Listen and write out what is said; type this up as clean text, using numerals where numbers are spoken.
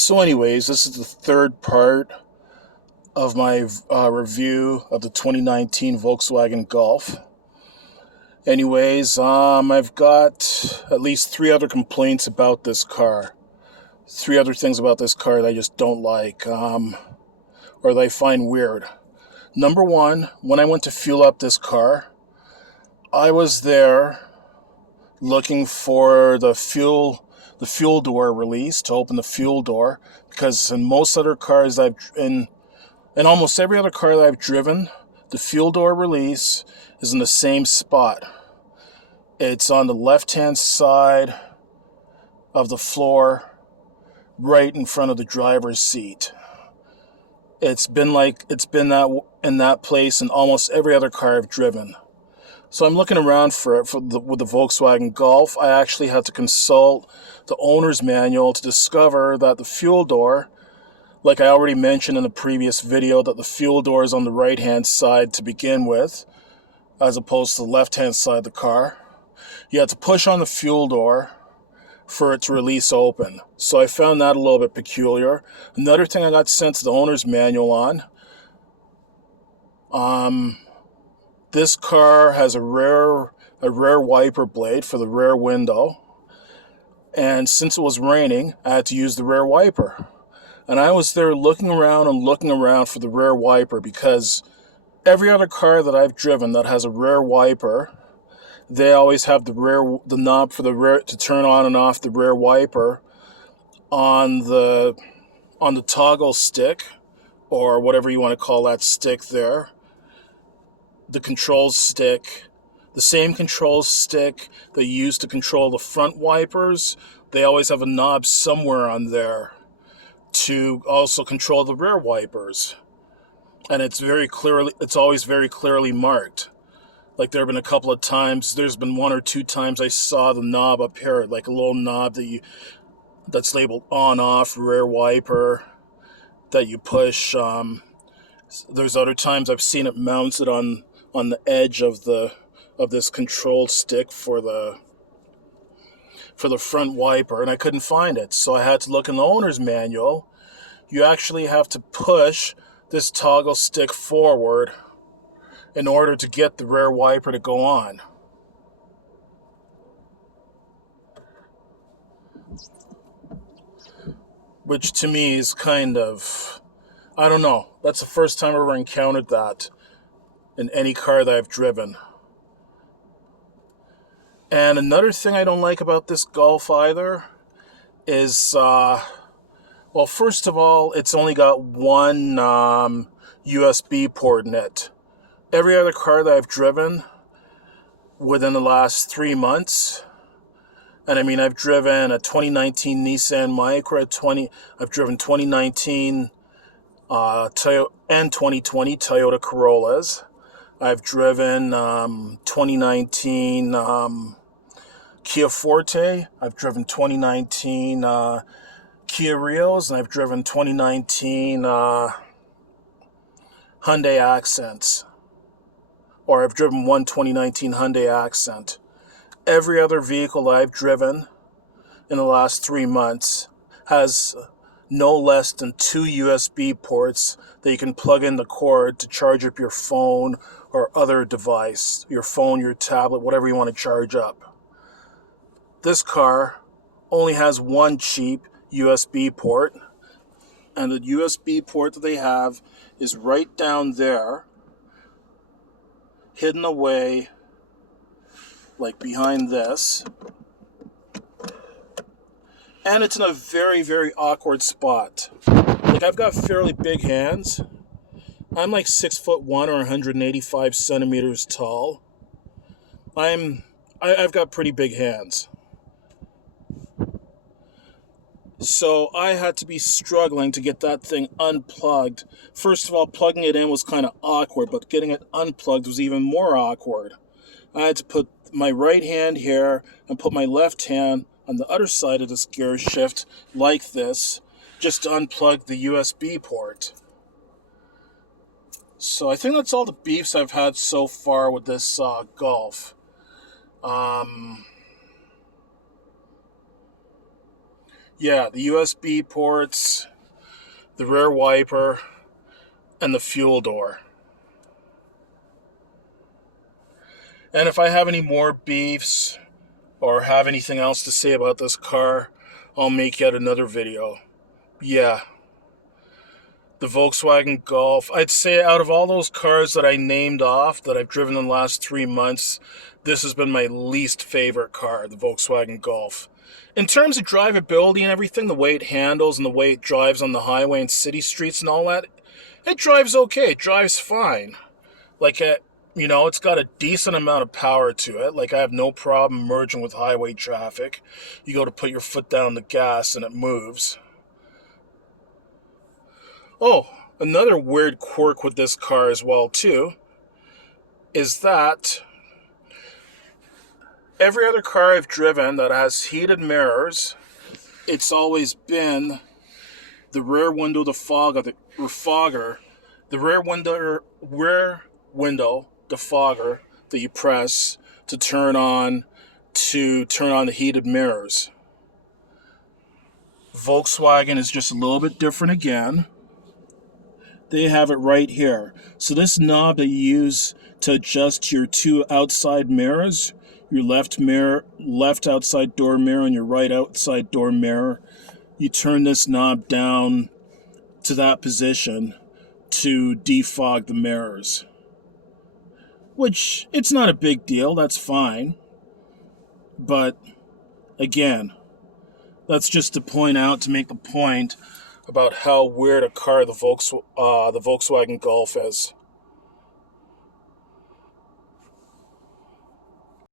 So anyways, this is the third part of my review of the 2019 Volkswagen Golf. I've got at least three other complaints about this car. Three other things about this car that I just don't like, or that I find weird. Number one, when I went to fuel up this car, I was there looking for the fuel door release to open the fuel door, because in most other cars in almost every other car that I've driven, the fuel door release is in the same spot. It's on the left-hand side of the floor, right in front of the driver's seat. It's been that in that place in almost every other car I've driven. So I'm looking around for it with the Volkswagen Golf. I actually had to consult the owner's manual to discover that the fuel door, like I already mentioned in the previous video, that the fuel door is on the right-hand side to begin with, as opposed to the left-hand side of the car. You have to push on the fuel door for it to release open. So I found that a little bit peculiar. Another thing I got sent to the owner's manual on, this car has a rear wiper blade for the rear window, and since it was raining, I had to use the rear wiper. And I was there looking around for the rear wiper, because every other car that I've driven that has a rear wiper, they always have the knob for the rear to turn on and off the rear wiper on the toggle stick, or whatever you want to call that stick there. The control stick, the same control stick they use to control the front wipers, they always have a knob somewhere on there to also control the rear wipers. And it's always very clearly marked. Like there have been a couple of times, there's been one or two times I saw the knob up here, like a little knob that's labeled on off rear wiper that you push. There's other times I've seen it mounted on the edge of this control stick for the front wiper, and I couldn't find it. So I had to look in the owner's manual. You actually have to push this toggle stick forward in order to get the rear wiper to go on. Which to me is kind of, I don't know, that's the first time I've ever encountered that in any car that I've driven. And another thing I don't like about this Golf either is, well, first of all, it's only got one USB port in it. Every other car that I've driven within the last 3 months, and I mean, I've driven a 2019 Nissan Micra, I've driven 2019 Toyota and 2020 Toyota Corollas. I've driven 2019 Kia Forte. I've driven 2019 Kia Rios, and I've driven 2019 Hyundai Accents. Or I've driven one 2019 Hyundai Accent. Every other vehicle that I've driven in the last 3 months has no less than 2 USB ports that you can plug in the cord to charge up your phone or other device, your phone, your tablet, whatever you want to charge up. This car only has one cheap USB port, and the USB port that they have is right down there, hidden away, like behind this. And it's in a very, very awkward spot. Like, I've got fairly big hands. I'm like 6'1" or 185 centimeters tall. I've got pretty big hands. So I had to be struggling to get that thing unplugged. First of all, plugging it in was kind of awkward, but getting it unplugged was even more awkward. I had to put my right hand here and put my left hand on the other side of this gear shift like this, just to unplug the USB port. So I think that's all the beefs I've had so far with this Golf. Yeah, the USB ports, the rear wiper, and the fuel door. And if I have any more beefs or have anything else to say about this car, I'll make yet another video. Yeah, the Volkswagen Golf. I'd say out of all those cars that I named off that I've driven in the last 3 months, this has been my least favorite car, the Volkswagen Golf. In terms of drivability and everything, the way it handles and the way it drives on the highway and city streets and all that, it drives okay. It drives fine. Like, it's got a decent amount of power to it. Like, I have no problem merging with highway traffic. You go to put your foot down the gas and it moves. Oh, another weird quirk with this car as well, too, is that every other car I've driven that has heated mirrors, it's always been the rear window defogger, the rear window defogger that you press to turn on the heated mirrors. Volkswagen is just a little bit different again. They have it right here. So this knob that you use to adjust your two outside mirrors, your left outside door mirror and your right outside door mirror, you turn this knob down to that position to defog the mirrors. Which, it's not a big deal, that's fine. But, again, that's just to point out, to make the point about how weird a car the Volkswagen Golf is.